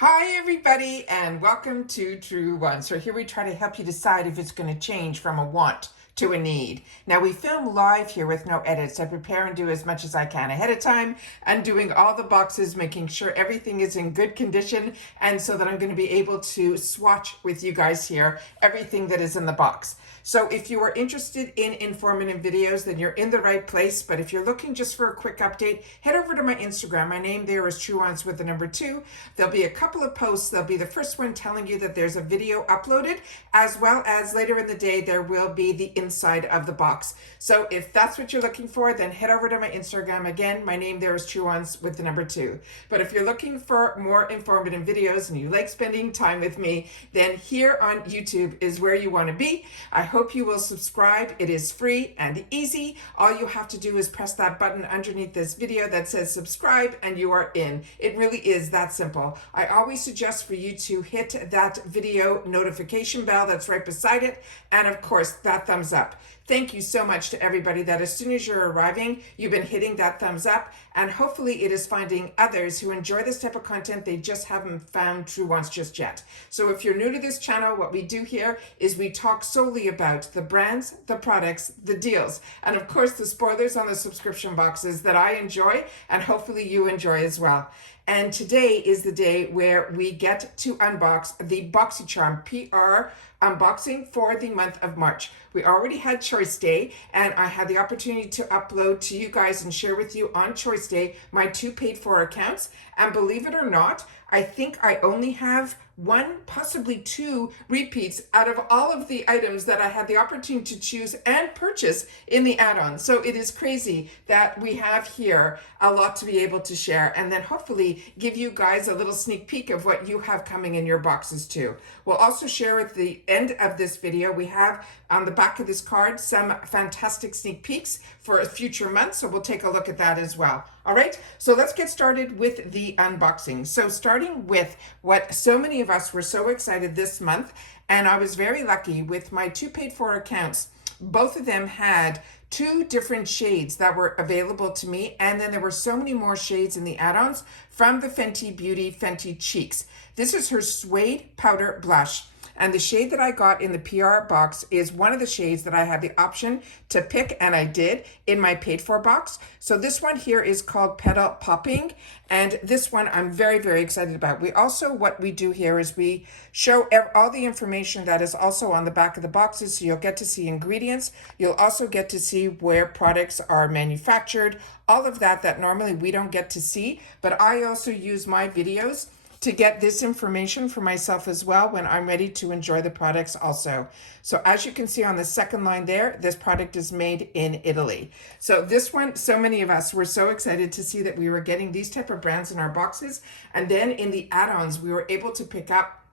Hi everybody and welcome to Truewants. So here we try to help you decide if it's going to change from a want to a need. Now we film live here with no edits. I prepare and do as much as I can ahead of time and doing all the boxes, making sure everything is in good condition, and so that I'm going to be able to swatch with you guys here everything that is in the box. So if you are interested in informative videos, then you're in the right place. But if you're looking just for a quick update, head over to my Instagram. My name there is Truewants with the number 2. There'll be a couple of posts. There'll be the first one telling you that there's a video uploaded, as well as later in the day, there will be the inside of the box. So if that's what you're looking for, then head over to my Instagram. Again, my name there is Truewants with the number 2. But if you're looking for more informative videos and you like spending time with me, then here on YouTube is where you want to be. I hope you will subscribe. It is free and easy. All you have to do is press that button underneath this video that says subscribe and you are in. It really is that simple. I always suggest for you to hit that video notification bell that's right beside it, and of course that thumbs up. Thank you so much to everybody that as soon as you're arriving, you've been hitting that thumbs up, and hopefully it is finding others who enjoy this type of content. They just haven't found Truewants just yet. So if you're new to this channel, what we do here is we talk solely about the brands, the products, the deals, and of course the spoilers on the subscription boxes that I enjoy and hopefully you enjoy as well. And today is the day where we get to unbox the BOXYCHARM PR unboxing for the month of March. We already had Choice Day, and I had the opportunity to upload to you guys and share with you on Choice Day my 2 paid-for accounts. And believe it or not, I think I only have 1, possibly 2 repeats out of all of the items that I had the opportunity to choose and purchase in the add-on. So it is crazy that we have here a lot to be able to share, and then hopefully give you guys a little sneak peek of what you have coming in your boxes too. We'll also share at the end of this video, we have on the back of this card some fantastic sneak peeks for future months, so we'll take a look at that as well. All right, so let's get started with the unboxing. So starting with what so many of us were so excited this month, and I was very lucky with my 2 paid-for accounts. Both of them had 2 different shades that were available to me, and then there were so many more shades in the add-ons from the Fenty Beauty Fenty Cheeks. This is her Suede Powder Blush. And the shade that I got in the PR box is one of the shades that I had the option to pick, and I did in my paid for box. So this one here is called Petal Popping, and this one I'm very, very excited about. We also, what we do here is we show all the information that is also on the back of the boxes, so you'll get to see ingredients. You'll also get to see where products are manufactured, all of that that normally we don't get to see. But I also use my videos to get this information for myself as well when I'm ready to enjoy the products also. So as you can see on the second line there, this product is made in Italy. So this one, so many of us were so excited to see that we were getting these type of brands in our boxes. And then in the add-ons, we were able to pick up,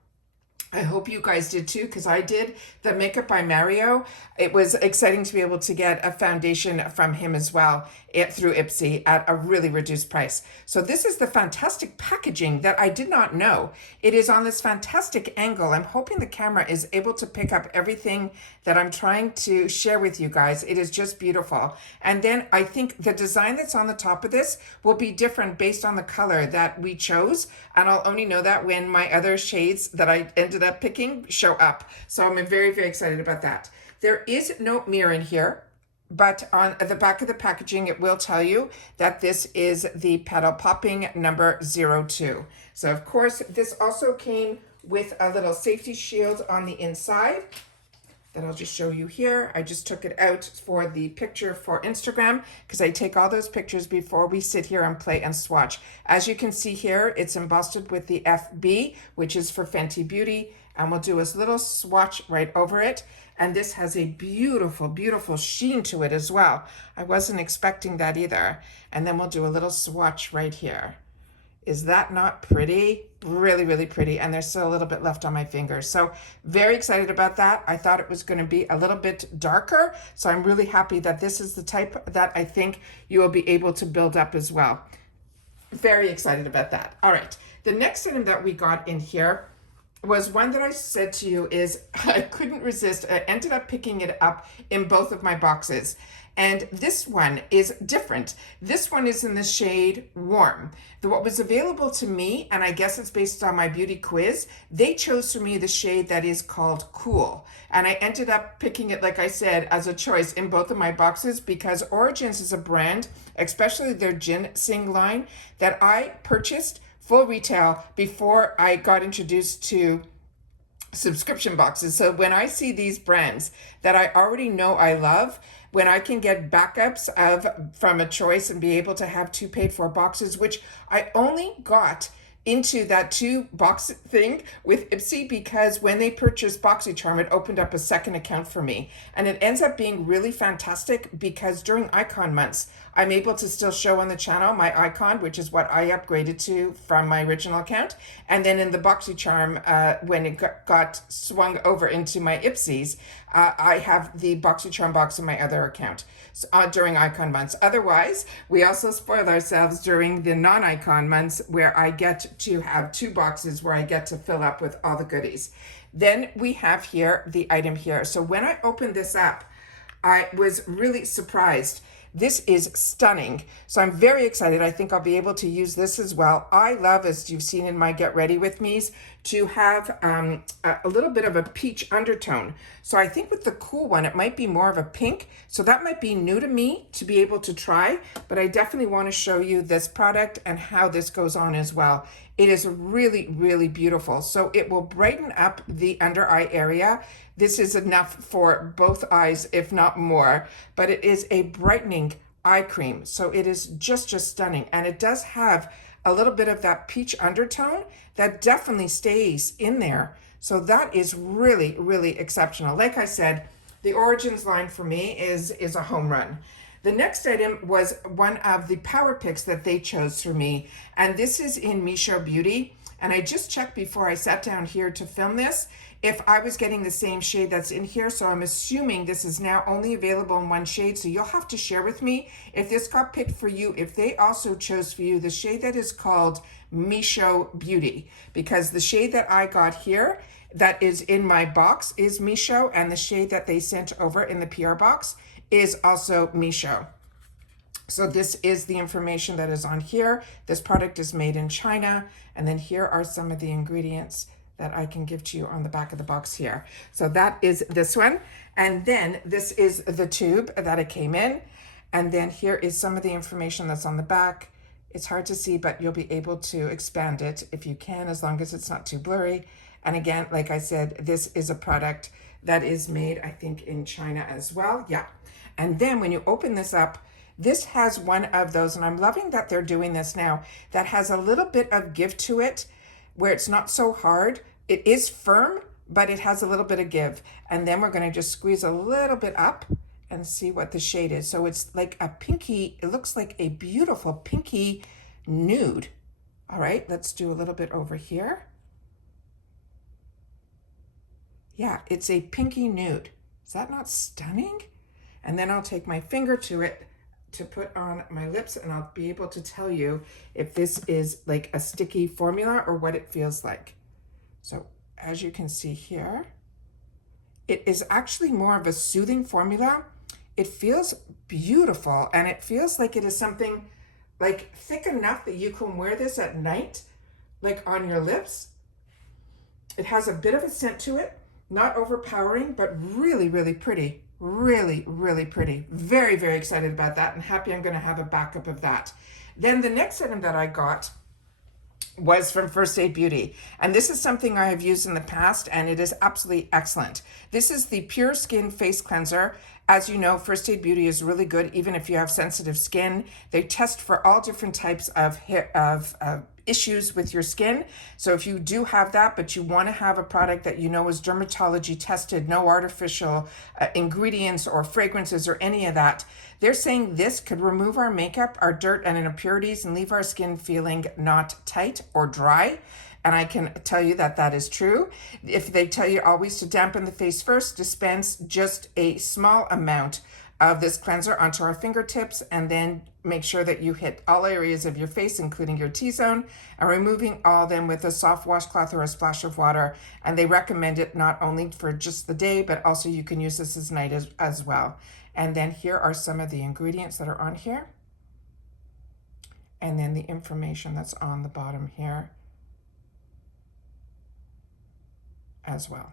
I hope you guys did too, because I did, the Makeup by Mario. It was exciting to be able to get a foundation from him as well through IPSY at a really reduced price. So this is the fantastic packaging that I did not know. It is on this fantastic angle. I'm hoping the camera is able to pick up everything that I'm trying to share with you guys. It is just beautiful. And then I think the design that's on the top of this will be different based on the color that we chose. And I'll only know that when my other shades that I ended up picking show up. So I'm very, very excited about that. There is no mirror in here, but on the back of the packaging, it will tell you that this is the Petal Popping number 02. So of course, this also came with a little safety shield on the inside that I'll just show you here. I just took it out for the picture for Instagram because I take all those pictures before we sit here and play and swatch. As you can see here, it's embossed with the FB, which is for Fenty Beauty, and we'll do a little swatch right over it. And this has a beautiful, beautiful sheen to it as well. I wasn't expecting that either. And then we'll do a little swatch right here. Is that not pretty? Really, really pretty. And there's still a little bit left on my fingers. So very excited about that. I thought it was going to be a little bit darker. So I'm really happy that this is the type that I think you will be able to build up as well. Very excited about that. All right. The next item that we got in here was one that I said to you is I couldn't resist. I ended up picking it up in both of my boxes. And this one is different. This one is in the shade Warm. What was available to me, and I guess it's based on my beauty quiz, they chose for me the shade that is called Cool. And I ended up picking it, like I said, as a choice in both of my boxes because Origins is a brand, especially their ginseng line, that I purchased full retail before I got introduced to subscription boxes. So when I see these brands that I already know I love, when I can get backups from a choice and be able to have 2 paid for boxes, which I only got into that 2 box thing with IPSY because when they purchased BOXYCHARM, it opened up a second account for me. And it ends up being really fantastic because during icon months, I'm able to still show on the channel my icon, which is what I upgraded to from my original account. And then in the BOXYCHARM, when it got swung over into my IPSYs, I have the BOXYCHARM box in my other account during icon months. Otherwise, we also spoil ourselves during the non-icon months where I get to have 2 boxes where I get to fill up with all the goodies. Then we have here the item here. So when I opened this up, I was really surprised. This is stunning. So I'm very excited. I think I'll be able to use this as well. I love, as you've seen in my Get Ready With Me's, to have a little bit of a peach undertone. So I think with the Cool one, it might be more of a pink. So that might be new to me to be able to try, but I definitely want to show you this product and how this goes on as well. It is really, really beautiful. So it will brighten up the under eye area. This is enough for both eyes, if not more, but it is a brightening eye cream. So it is just stunning. And it does have a little bit of that peach undertone that definitely stays in there. So that is really, really exceptional. Like I said, the Origins line for me is a home run. The next item was one of the power picks that they chose for me. And this is in Misho Beauty. And I just checked before I sat down here to film this if I was getting the same shade that's in here. So I'm assuming this is now only available in one shade. So you'll have to share with me if this got picked for you, if they also chose for you the shade that is called Misho Beauty. Because the shade that I got here that is in my box is Misho, and the shade that they sent over in the PR box is also Misho. So this is the information that is on here. This product is made in China. And then here are some of the ingredients that I can give to you on the back of the box here. So that is this one. And then this is the tube that it came in. And then here is some of the information that's on the back. It's hard to see, but you'll be able to expand it if you can, as long as it's not too blurry. And again, like I said, this is a product that is made, I think, in China as well. Yeah. And then when you open this up, this has one of those, and I'm loving that they're doing this now, that has a little bit of give to it, where it's not so hard. It is firm, but it has a little bit of give. And then we're going to just squeeze a little bit up and see what the shade is. So it's like a pinky, it looks like a beautiful pinky nude. All right, let's do a little bit over here. Yeah, it's a pinky nude. Is that not stunning? And then I'll take my finger to it to put on my lips, and I'll be able to tell you if this is like a sticky formula or what it feels like. So as you can see here, it is actually more of a soothing formula. It feels beautiful, and it feels like it is something like thick enough that you can wear this at night, like on your lips. It has a bit of a scent to it, not overpowering, but really, really pretty. Really, really pretty. Very, very excited about that, and happy I'm going to have a backup of that. Then the next item that I got was from First Aid Beauty, and this is something I have used in the past, and it is absolutely excellent. This is the Pure Skin Face Cleanser. As you know, First Aid Beauty is really good even if you have sensitive skin. They test for all different types of issues with your skin. So if you do have that, but you want to have a product that you know is dermatology tested, no artificial ingredients or fragrances or any of that, they're saying this could remove our makeup, our dirt and impurities, and leave our skin feeling not tight or dry. And I can tell you that that is true. If they tell you always to dampen the face first, dispense just a small amount of this cleanser onto our fingertips, and then make sure that you hit all areas of your face, including your T-zone, and removing all them with a soft washcloth or a splash of water. And they recommend it not only for just the day, but also you can use this as night as well. And then here are some of the ingredients that are on here. And then the information that's on the bottom here as well.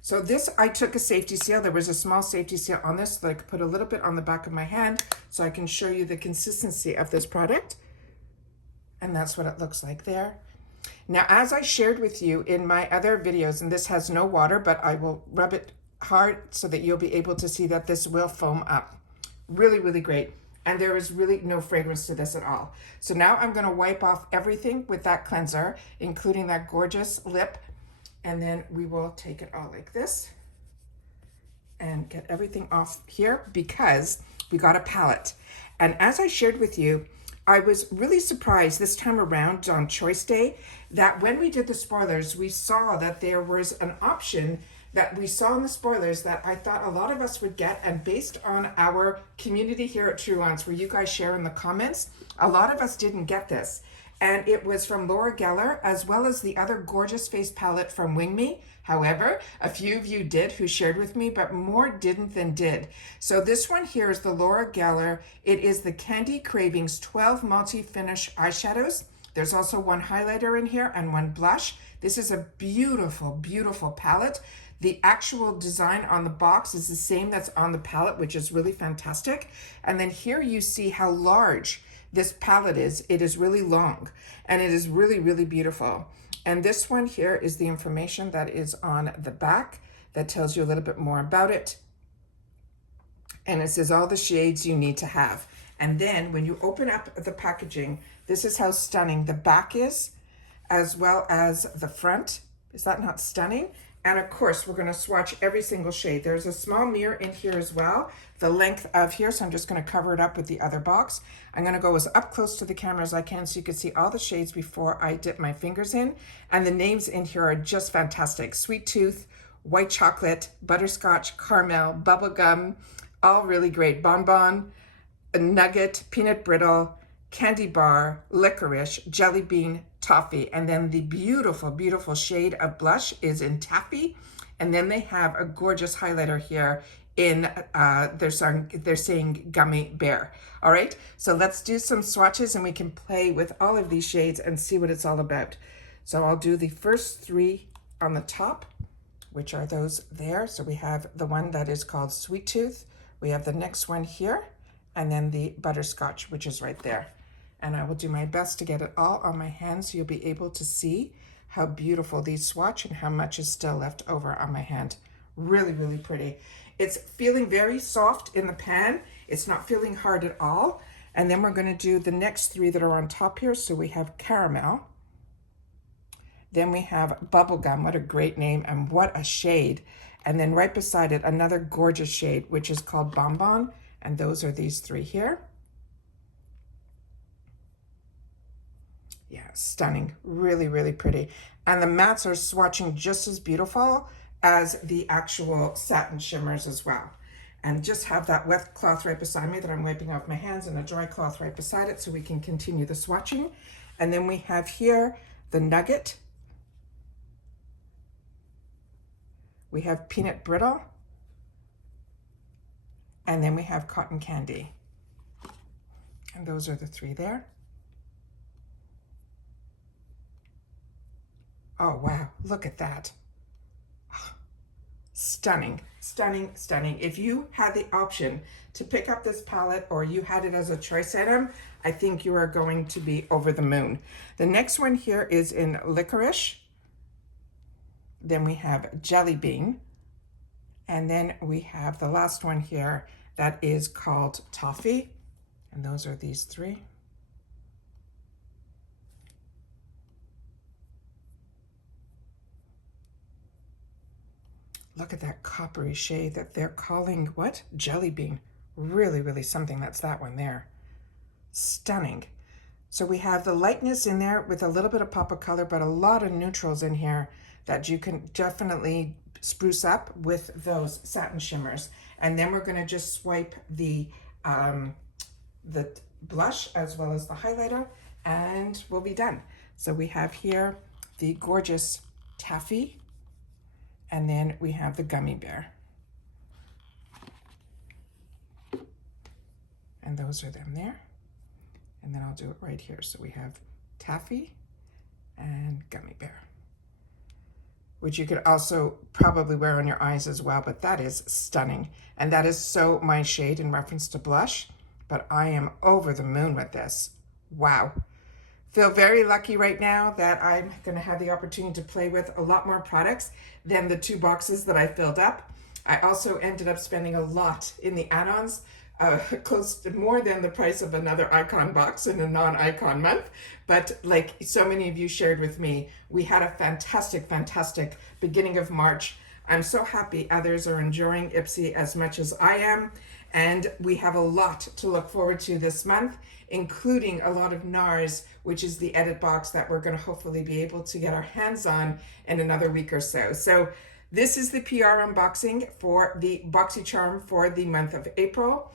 So this, I took a safety seal. There was a small safety seal on this that I could put a little bit on the back of my hand so I can show you the consistency of this product. And that's what it looks like there. Now, as I shared with you in my other videos, and this has no water, but I will rub it hard so that you'll be able to see that this will foam up. Really, really great. And there is really no fragrance to this at all. So now I'm going to wipe off everything with that cleanser, including that gorgeous lip. And then we will take it all like this and get everything off here because we got a palette. And as I shared with you, I was really surprised this time around on Choice Day that when we did the spoilers, we saw that there was an option that we saw in the spoilers that I thought a lot of us would get, and based on our community here at Truewants, where you guys share in the comments, a lot of us didn't get this. And it was from Laura Geller, as well as the other gorgeous face palette from Wing Me. However, a few of you did who shared with me, but more didn't than did. So this one here is the Laura Geller. It is the Candy Cravings 12 Multi-Finish Eyeshadows. There's also one highlighter in here and one blush. This is a beautiful, beautiful palette. The actual design on the box is the same that's on the palette, which is really fantastic. And then here you see how large this palette is. It is really long and it is really, really beautiful. And this one here is the information that is on the back that tells you a little bit more about it. And it says all the shades you need to have. And then when you open up the packaging, this is how stunning the back is, as well as the front. Is that not stunning? And of course, we're going to swatch every single shade. There's a small mirror in here as well, the length of here. So I'm just going to cover it up with the other box. I'm going to go as up close to the camera as I can so you can see all the shades before I dip my fingers in. And the names in here are just fantastic. Sweet Tooth, White Chocolate, Butterscotch, Caramel, Bubblegum, all really great. Bonbon, Nugget, Peanut Brittle, Candy Bar, Licorice, Jelly Bean, Toffee. And then the beautiful, beautiful shade of blush is in Taffy. And then they have a gorgeous highlighter here in, they're saying Gummy Bear. All right, so let's do some swatches and we can play with all of these shades and see what it's all about. So I'll do the first three on the top, which are those there. So we have the one that is called Sweet Tooth. We have the next one here, and then the Butterscotch, which is right there. And I will do my best to get it all on my hand so you'll be able to see how beautiful these swatch and how much is still left over on my hand. Really, really pretty. It's feeling very soft in the pan. It's not feeling hard at all. And then we're going to do the next three that are on top here. So we have Caramel. Then we have Bubblegum. What a great name and what a shade. And then right beside it, another gorgeous shade, which is called Bonbon. And those are these three here. Yeah, stunning. Really, really pretty. And the mattes are swatching just as beautiful as the actual satin shimmers as well. And just have that wet cloth right beside me that I'm wiping off my hands, and a dry cloth right beside it so we can continue the swatching. And then we have here the Nugget. We have Peanut Brittle. And then we have Cotton Candy. And those are the three there. Oh, wow, look at that. Stunning, stunning, stunning. If you had the option to pick up this palette or you had it as a choice item, I think you are going to be over the moon. The next one here is in Licorice. Then we have Jelly Bean. And then we have the last one here that is called Toffee. And those are these three. Look at that coppery shade that they're calling, what? Jelly Bean. Really, really something. That's that one there. Stunning. So we have the lightness in there with a little bit of pop of color, but a lot of neutrals in here that you can definitely spruce up with those satin shimmers. And then we're going to just swipe the blush as well as the highlighter, and we'll be done. So we have here the gorgeous taffy, and then we have the gummy bear. And those are them there. And then I'll do it right here. So we have taffy and gummy bear, which you could also probably wear on your eyes as well, but that is stunning. And that is so my shade in reference to blush, but I am over the moon with this. Wow. Feel very lucky right now that I'm gonna have the opportunity to play with a lot more products than the 2 boxes that I filled up. I also ended up spending a lot in the add-ons, close to more than the price of another icon box in a non-icon month. But like so many of you shared with me, we had a fantastic beginning of March. I'm so happy others are enjoying IPSY as much as I am. And we have a lot to look forward to this month, including a lot of NARS, which is the edit box that we're going to hopefully be able to get our hands on in another week or so. So this is the PR unboxing for the BOXYCHARM for the month of April.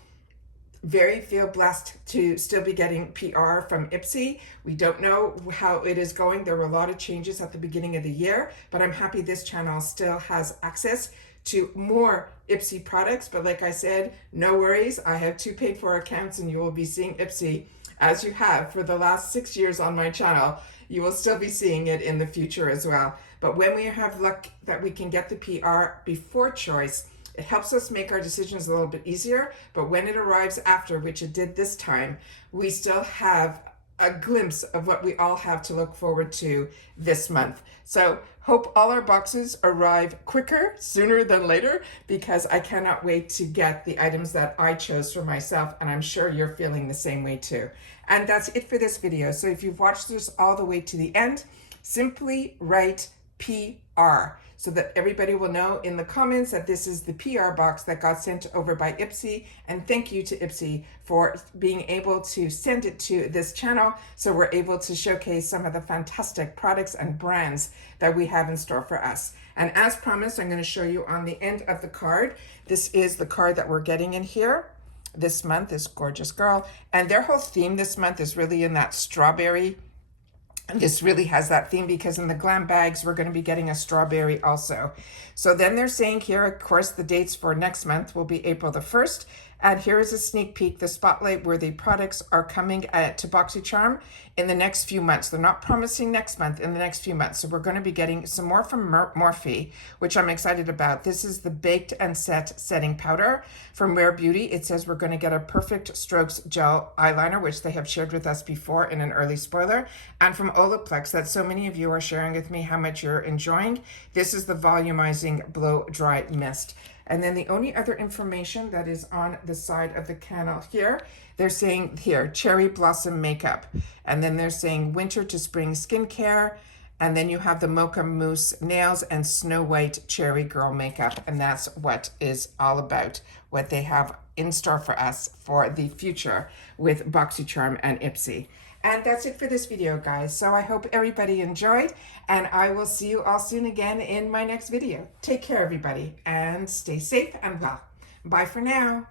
Very feel blessed to still be getting PR from IPSY. We don't know how it is going. There were a lot of changes at the beginning of the year, but I'm happy this channel still has access to more IPSY products. But like I said, no worries. I have 2 paid for accounts, and you will be seeing IPSY as you have for the last 6 years on my channel. You will still be seeing it in the future as well. But when we have luck that we can get the PR before choice, it helps us make our decisions a little bit easier. But when it arrives after, which it did this time, we still have a glimpse of what we all have to look forward to this month. So hope all our boxes arrive quicker, sooner than later, because I cannot wait to get the items that I chose for myself, and I'm sure you're feeling the same way too. And that's it for this video. So if you've watched this all the way to the end, simply write PR so that everybody will know in the comments that this is the PR box that got sent over by IPSY. And thank you to IPSY for being able to send it to this channel so we're able to showcase some of the fantastic products and brands that we have in store for us. And as promised, I'm going to show you on the end of the card. This is the card that we're getting in here this month, this gorgeous girl. And their whole theme this month is really in that strawberry. And this really has that theme because in the glam bags, we're going to be getting a strawberry also. So then they're saying here, of course, the dates for next month will be April the 1st. And here is a sneak peek, the spotlight where the products are coming to BOXYCHARM in the next few months. They're not promising next month, in the next few months. So we're going to be getting some more from Morphe, which I'm excited about. This is the Baked and Set Setting Powder from Rare Beauty. It says we're going to get a Perfect Strokes Gel Eyeliner, which they have shared with us before in an early spoiler. And from Olaplex, that so many of you are sharing with me how much you're enjoying. This is the Volumizing Blow Dry Mist. And then the only other information that is on the side of the candle here, they're saying here, Cherry Blossom Makeup. And then they're saying Winter to Spring Skincare. And then you have the Mocha Mousse Nails and Snow White Cherry Girl Makeup. And that's what is all about, what they have in store for us for the future with BOXYCHARM and IPSY. And that's it for this video, guys. So I hope everybody enjoyed, and I will see you all soon again in my next video. Take care, everybody, and stay safe and well. Bye for now.